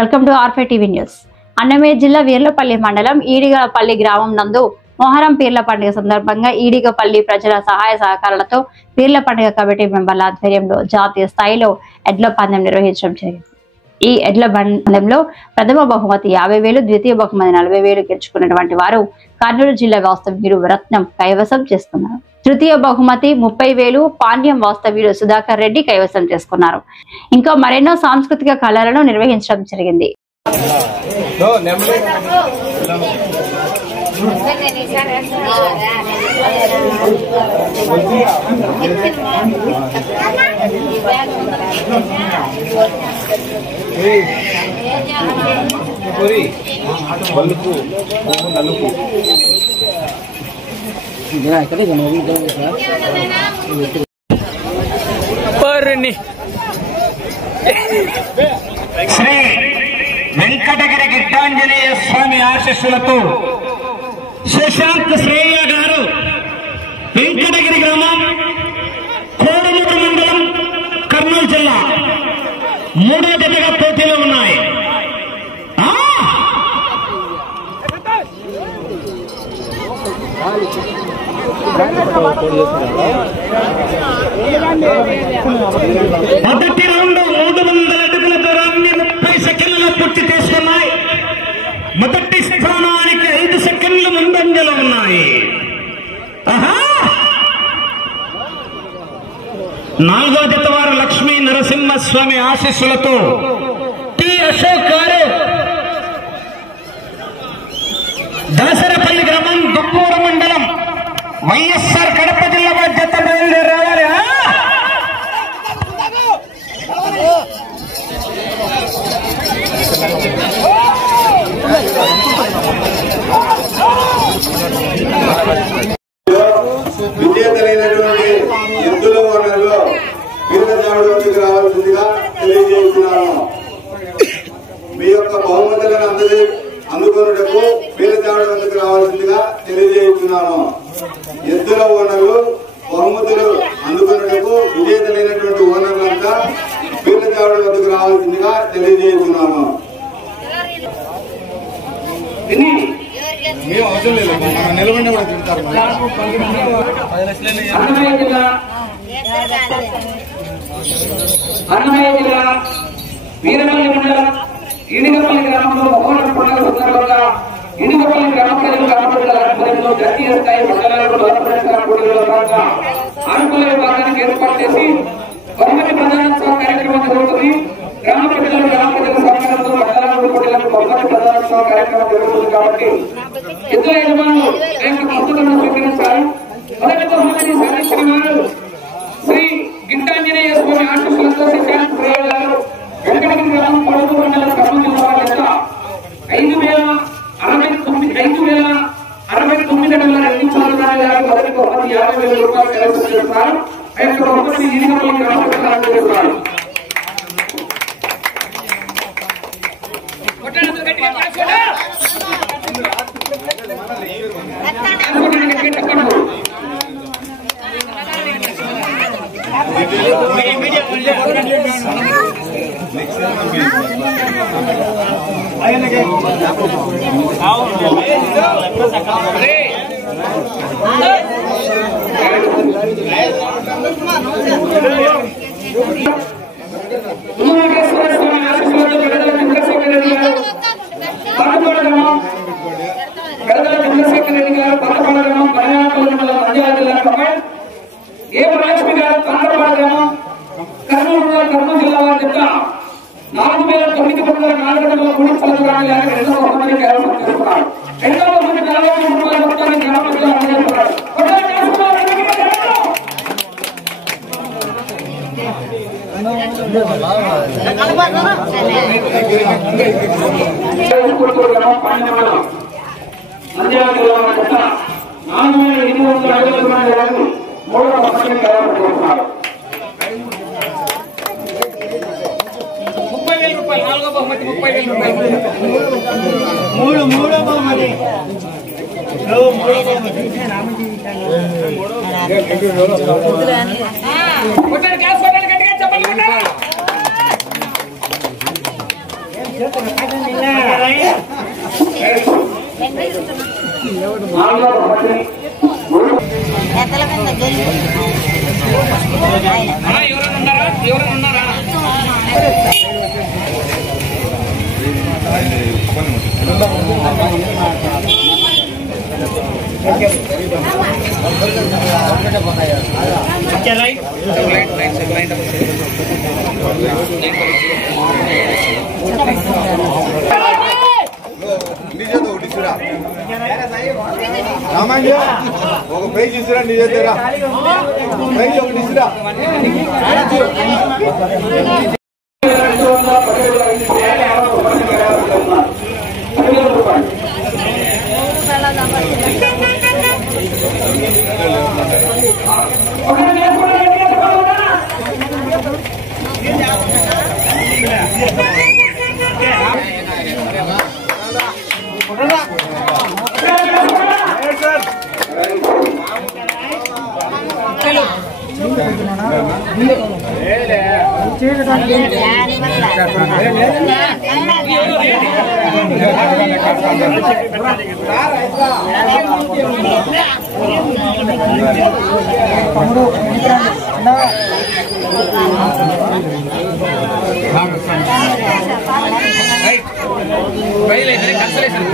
Welcome to R5 TV news. Annamayya జిల్లా వీర్లపల్లి మండలం ఈడిగపల్లి గ్రామం నందు మొహరం పీర్ల పండుగ సందర్భంగా ఈడిగపల్లి ప్రజల సహాయ సహకారాలతో పీర్ల పండుగ కమిటీ మెంబర్ల ఆధ్వర్యంలో జాతీయ స్థాయిలో ఎడ్ల పందెం నిర్వహించడం జరిగింది. ఈ ఎడ్ల పందెంలో ప్రథమ బహుమతి 50,000, ద్వితీయ బహుమతి 40,000 గెలుచుకున్నటువంటి వారు కర్నూలు జిల్లా వాస్తవ్యులు రత్నం కైవసం చేసుకున్నారు. తృతీయ బహుమతి 30,000 పాండ్యం వాస్తవ్యులు సుధాకర్ రెడ్డి కైవసం చేసుకున్నారు. ఇంకా మరెన్నో సాంస్కృతిక కళలను నిర్వహించడం జరిగింది. శ్రీ వెంకటగిరి గిట్టాంజనేయ స్వామి ఆశీస్సులతో సుశాంత్ శ్రేయ గారు వెంకటగిరి గ్రామం, కోడుమూరు మండలం, కర్నూలు జిల్లా 3వ జతగా పోటీలో ఉన్నాయి. మొదటి రౌండ్ 300 అడుగుల దూరాన్ని 30 సెకండ్లలో పూర్తి చేసుకున్నాయి. మొదటి స్థానానికి 5 సెకండ్లు ముందంజలో ఉన్నాయి. 4వ జత వారు లక్ష్మీ నరసింహస్వామి ఆశీస్సులతో టి అశోక్ గారు దాసరపల్లి గ్రామం, దుప్పూరు మండలం, వైఎస్ఆర్ కడప జిల్లా జత బయలుదేరి రావాలి. విజేతలైనటువంటి ఎద్దుల ఓనర్లు వీరజాముడికి రావాల్సిందిగా తెలియజేస్తున్నాము. మీ యొక్క బహుమతులను అందుకొనుటకు వీరజాముడి వద్దకు రావాల్సిందిగా తెలియజేస్తున్నాము. ఎద్దుల ఓనర్లు బహుమతులు అందుకొనుటకు విజేతలైనటువంటి ఓనర్లంతా వీరజాముడి వద్దకు రావాల్సిందిగా తెలియజేస్తున్నాము. మేము అవసరం లేదు, నిలబడిన కూడా తింటారు. అన్నమయ్య జిల్లా వీరపల్లి మండలం ఈడిగపల్లి గ్రామంలో మొహరం పండుగ సందర్భంగా ఈడిగపల్లి గ్రామ ప్రజలు గ్రామంలో జాతీయ స్థాయి మండలాలకు పోటీలో భాగంగా ఆరుకుల విభాగానికి ఏర్పాటు చేసి బహుమతి ప్రధానోత్సవ కార్యక్రమం జరుగుతుంది. గ్రామ ప్రజలు సహకారంతో మండలాలకు పోటీలకు బహుమతి ప్రధానోత్సవ కార్యక్రమం జరుగుతుంది. కాబట్టి ఎద్దుల యజమానులు బహుమతులను స్వీకరించారు. మొదటి బహుమతిని సాధించిన వారు శ్రీ గిట్టాంజనేయ స్వామి ఆశీస్సులతో సుశాంత్ శ్రేయ గారు వెంకటగిరి గ్రామం, కోడుమూరు మండలం, కర్నూలు జిల్లా జత 5,069 నిమిషాలు గారు మొదటి బహుమతి 50,000 రూపాయలు కైవసం చేస్తున్నారు. ఆ యొక్క బహుమతి ఈడిగపల్లి గ్రామ ప్రజలు అందజేస్తున్నారు. కర్నూలు జిల్లా వారి యొక్క 4,904 గుణించాలని రెండవ బహుమతి కైవసం చేస్తున్నారు. రెండవ బహుమతి 40,000 రూపాయల మొత్తాన్ని గ్రామ ప్రజలు అందజేస్తున్నారు. నంద్యాల జిల్లా వారి యొక్క 4,850 మూడవ బహుమతిని కైవసం చేస్తున్నారు. 30,000 రూపాయలు. 4వ బహుమతి 30,000 రూపాయలు. మూడో బహుమతి కొట్టండి, గ్యాస్ కొట్టండి, గట్టిగా చెప్పండి. రామాంజ ఒక ప్రైజ్ ఇస్తురా నీ దగ్గర ప్రైజ్ ఒకటి ఇస్తురా బయలుదేరి కన్సలేషన్